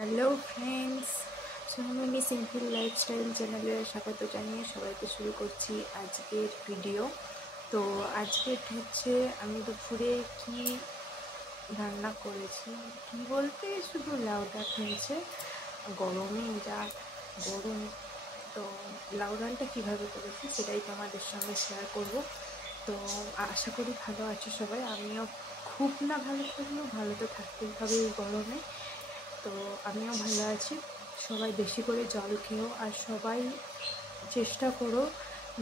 Hello friends, সোনামণি simple lifestyle চ্যানেলে স্বাগত জানিয়ে সবাইকে শুরু করছি আজকের ভিডিও। তো আজকের হচ্ছে আমি দুপুরে কি রান্না করেছি, কি বলতে শুধু লাউ ডাল হয়েছে। গরমে যা গরম, তো লাউ ডালটা কীভাবে করেছি সেটাই তোমাদের সঙ্গে শেয়ার করব। তো আশা করি ভালো আছো সবাই। আমিও খুব না ভালো থাকলেও ভালো তো থাকতেই হবে এই গরমে। তো আমিও ভালো আছি। সবাই বেশি করে জল খেও, আর সবাই চেষ্টা করো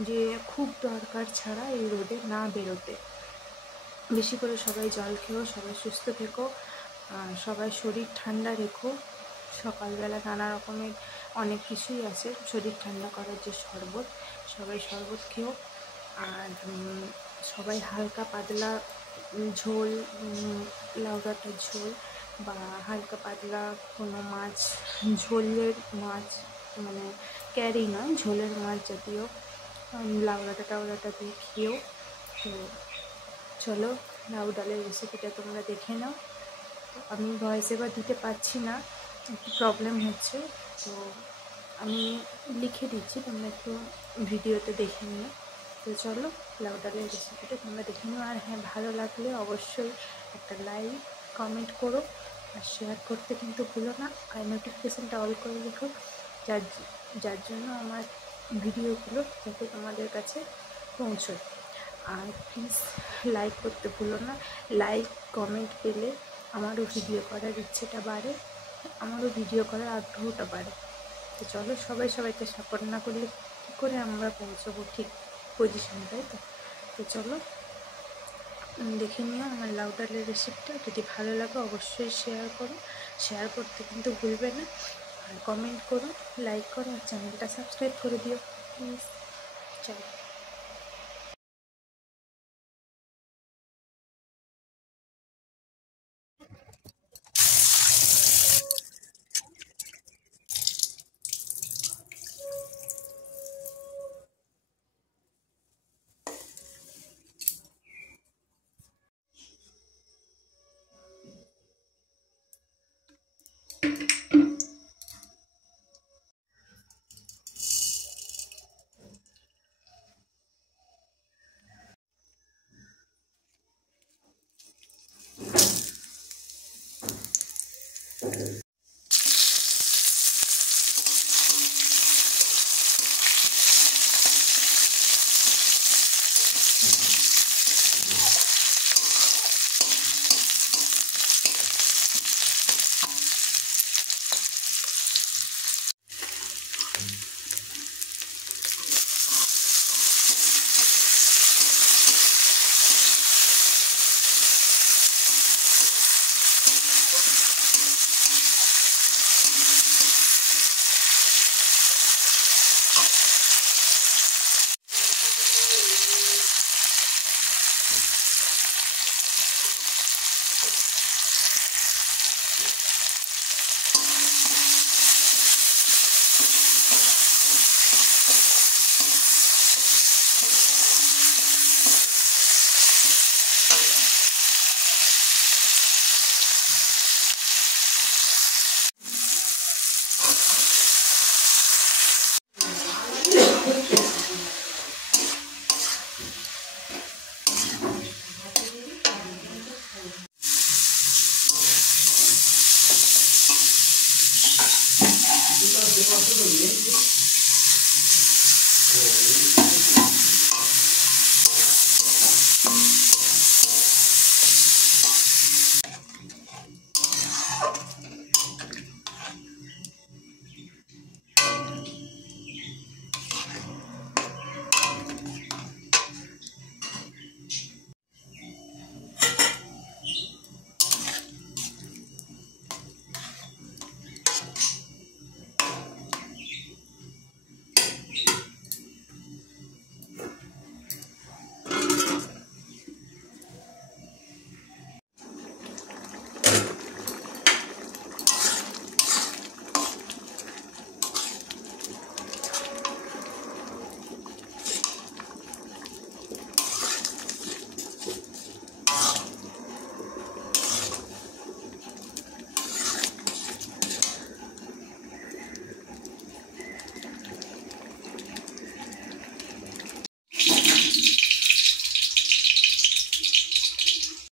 যে খুব দরকার ছাড়া এই রোদে না বেরোতে। বেশি করে সবাই জল খেও, সবাই সুস্থ থেকো, সবাই শরীর ঠান্ডা রেখো। সকালবেলা নানা রকমের অনেক কিছুই আছে শরীর ঠান্ডা করার, যে শরবত, সবাই শরবত খেও। আর সবাই হালকা পাতলা ঝোল, লাউ ডাঁটার ঝোল বা হালকা পাতলা কোনো মাছ, ঝোলের মাছ, মানে ক্যারি নয়, ঝোলের মাছ জাতীয় লাউ ডাঁটা টাউ ডাঁটা দিয়ে খেয়েও। তো চলো লাউ ডালের রেসিপিটা তোমরা দেখে নাও। আমি ভয়েস এবার দিতে পারছি না, একটু প্রবলেম হচ্ছে, তো আমি লিখে দিচ্ছি, তোমরা একটু ভিডিওতে দেখে নিও। তো চলো লাউ ডালের রেসিপিটা তোমরা দেখে নিও। আর হ্যাঁ, ভালো লাগলে অবশ্যই একটা লাইক কমেন্ট করো, আর শেয়ার করতে কিন্তু ভুলো না। আর নোটিফিকেশানটা অল করে রেখো, যার যার জন্য আমার ভিডিওগুলো যাতে তোমাদের কাছে পৌঁছয়। আর প্লিজ লাইক করতে ভুলো না। লাইক কমেন্ট পেলে আমারও ভিডিও করার ইচ্ছেটা বাড়ে, আমারও ভিডিও করার আগ্রহটা বাড়ে। তো চলো, সবাই সবাইকে সাপোর্ট না করলে কী করে আমরা পৌঁছবো ঠিক পজিশনে, তাই তো? তো চলো দেখে নিও আমার লাউ ডালের রেসিপিটা। যদি ভালো লাগে অবশ্যই শেয়ার করো, শেয়ার করতে কিন্তু ভুলবে না। আর কমেন্ট করো, লাইক করো, আর চ্যানেলটা সাবস্ক্রাইব করে দিও প্লিজ। চলো।